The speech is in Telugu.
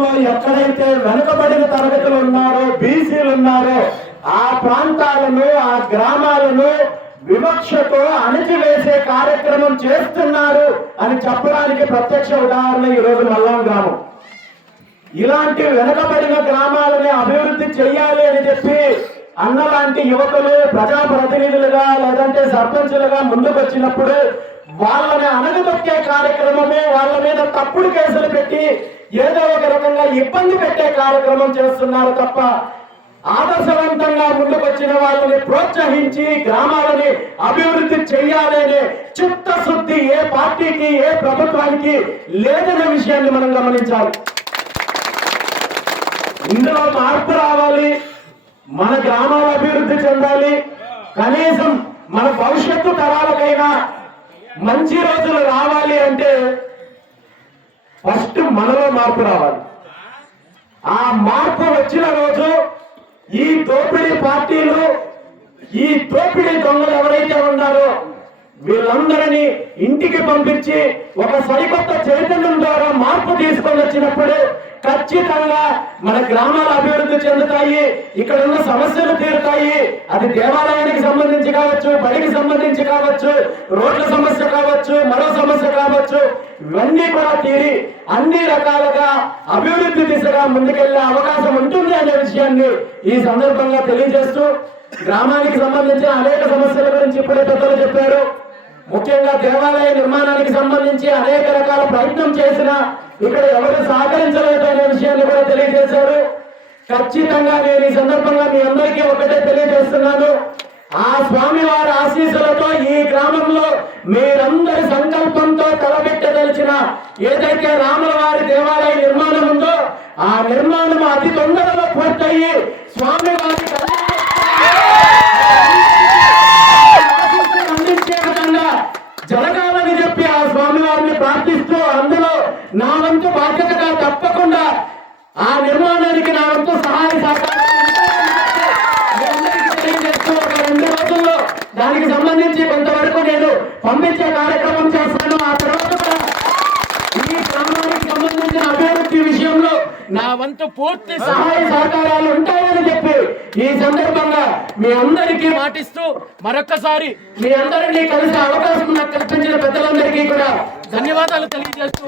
గ్రామంలో ఎక్కడైతే వెనుకబడిన తరగతులు ఉన్నారో, బీసీలు ఉన్నారో ఆ ప్రాంతాలను, ఆ గ్రామాలను వివక్షతో అణిచివేసే కార్యక్రమం చేస్తున్నారు అని చెప్పడానికి ప్రత్యక్ష ఉదాహరణ ఈరోజు మల్లాం గ్రామం. ఇలాంటి వెనుకబడిన గ్రామాలని అభివృద్ధి చెయ్యాలి అని చెప్పి అన్నలాంటి యువకులు ప్రజాప్రతినిధులుగా లేదంటే సర్పంచులుగా ముందుకొచ్చినప్పుడు వాళ్ళని అణగదొక్కే కార్యక్రమమే, వాళ్ళ మీద తప్పుడు కేసులు పెట్టి ఏదో ఒక రకంగా ఇబ్బంది పెట్టే కార్యక్రమం చేస్తున్నారు తప్ప ఆదర్శవంతంగా ముందుకొచ్చిన వాళ్ళని ప్రోత్సహించి గ్రామాలని అభివృద్ధి చెయ్యాలనే చిత్తశుద్ధి ఏ పార్టీకి, ఏ ప్రభుత్వానికి లేదనే విషయాన్ని మనం గమనించాలి. ఇందులో మార్పు రావాలి, మన గ్రామాలు అభివృద్ధి చెందాలి, కనీసం మన భవిష్యత్తు తరాలకైనా మంచి రోజులు రావాలి అంటే ఫస్ట్ మనలో మార్పు రావాలి. ఆ మార్పు వచ్చిన రోజు ఈ దోపిడీ పార్టీలు, ఈ దోపిడీ దొంగలు ఎవరైతే ఉన్నారో వీళ్ళందరినీ ఇంటికి పంపించి ఒక సరికొత్త చైతన్యం ద్వారా మార్పు తీసుకొని వచ్చినప్పుడు ఖచ్చితంగా మన గ్రామాలు అభివృద్ధి చెందుతాయి, ఇక్కడ ఉన్న సమస్యలు తీరుతాయి. అది దేవాలయానికి సంబంధించి కావచ్చు, బడికి సంబంధించి కావచ్చు, రోడ్ల సమస్య కావచ్చు, మరో సమస్య కావచ్చు, ఇవన్నీ కూడా తీరి అన్ని రకాలుగా అభివృద్ధి దిశగా ముందుకెళ్లే అవకాశం ఉంటుంది అనే విషయాన్ని ఈ సందర్భంగా తెలియజేస్తూ, గ్రామానికి సంబంధించిన అనేక సమస్యల గురించి ఇప్పుడే పెద్దలు చెప్పారు. ముఖ్యంగా దేవాలయ నిర్మాణానికి సంబంధించి అనేక రకాల ప్రయత్నం చేసినా ఇక్కడ ఎవరు సహకరించలేదు అనే విషయాన్ని కూడా తెలియజేశారు. ఖచ్చితంగా నేను ఈ సందర్భంగా మీ అందరికీ ఒకటే తెలియజేస్తున్నాను, ఆ స్వామివారి ఆశీస్సులతో ఈ గ్రామంలో మీరందరి సంకల్పంతో తలపెట్టదలిచిన ఏదైతే రాముల వారి దేవాలయ నిర్మాణం ఉందో ఆ నిర్మాణం అతి తొందరగా పూర్తయ్యి స్వామివారి అందించే విధంగా జరగాలని చెప్పి ఆ స్వామివారిని ప్రార్థిస్తూ అందులో నా వంతు బాధ్యతగా తప్పకుండా ఆ నిర్మాణానికి నా వంతు సహాయ సహకారాలు తెలియజేస్తూ ఒక 2 రోజుల్లో దానికి సంబంధించి కొంతవరకు నేను పంపించే కార్యక్రమం చేస్తాను. ఆ తర్వాత ఈ గ్రామానికి సంబంధించిన అభివృద్ధి విషయంలో నా వంతు పూర్తి సహాయ సహకారాలు ఉంటాయని చెప్పి ఈ సందర్భంగా మీ అందరికీ మాటిస్తూ మరొక్కసారి మీ అందరినీ కలిసే అవకాశం నాకు కల్పించిన పెద్దలందరికీ కూడా ధన్యవాదాలు తెలియజేస్తూ